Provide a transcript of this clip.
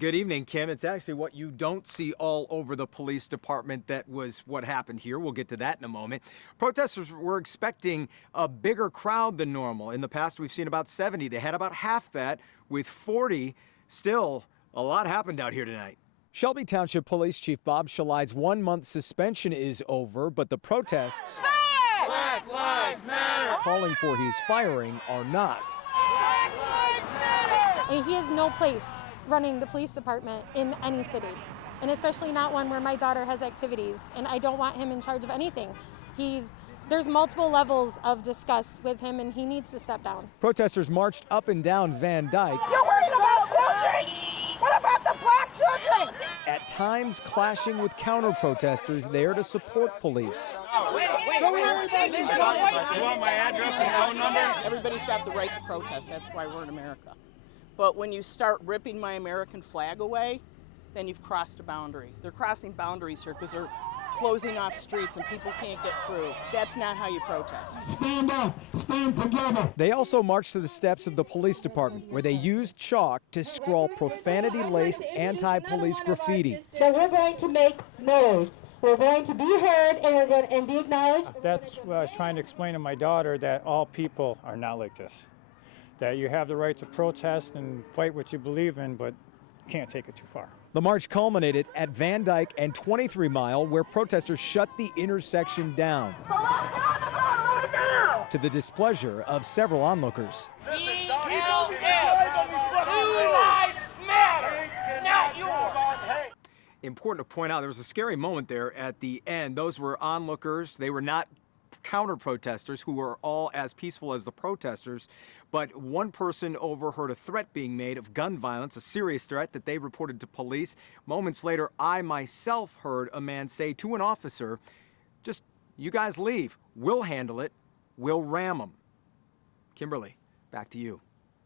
Good evening, Kim. It's actually what you don't see all over the police department that was what happened here. We'll get to that in a moment. Protesters were expecting a bigger crowd than normal. In the past, we've seen about 70. They had about half that, with 40. Still, a lot happened out here tonight. Shelby Township Police Chief Bob Shelide's 1-month suspension is over, but the protests Black Lives Matter calling for his firing are not. Black Lives Matter. He has no place running the police department in any city, and especially not one where my daughter has activities, and I don't want him in charge of anything. There's multiple levels of disgust with him, and he needs to step down. Protesters marched up and down Van Dyke. You're worried about children? What about the black children? At times clashing with counter-protesters there to support police. You want my address and phone number? Everybody's got the right to protest. That's why we're in America. But when you start ripping my American flag away, then you've crossed a boundary. They're crossing boundaries here because they're closing off streets and people can't get through. That's not how you protest. Stand up, stand together. They also marched to the steps of the police department, where they used chalk to scrawl profanity-laced anti-police graffiti. So we're going to make noise. We're going to be heard, and we're going to be acknowledged. That's what I was trying to explain to my daughter, that all people are not like this. That you have the right to protest and fight what you believe in, but you can't take it too far. The march culminated at Van Dyke and 23 Mile, where protesters shut the intersection down, to the displeasure of several onlookers. BLM. 2 lives matter, not yours. Important to point out, there was a scary moment there at the end. Those were onlookers. They were not counter-protesters who were all as peaceful as the protesters, but one person overheard a threat being made of gun violence, a serious threat that they reported to police. Moments later, I myself heard a man say to an officer, just, you guys leave. We'll handle it. We'll ram them. Kimberly, back to you.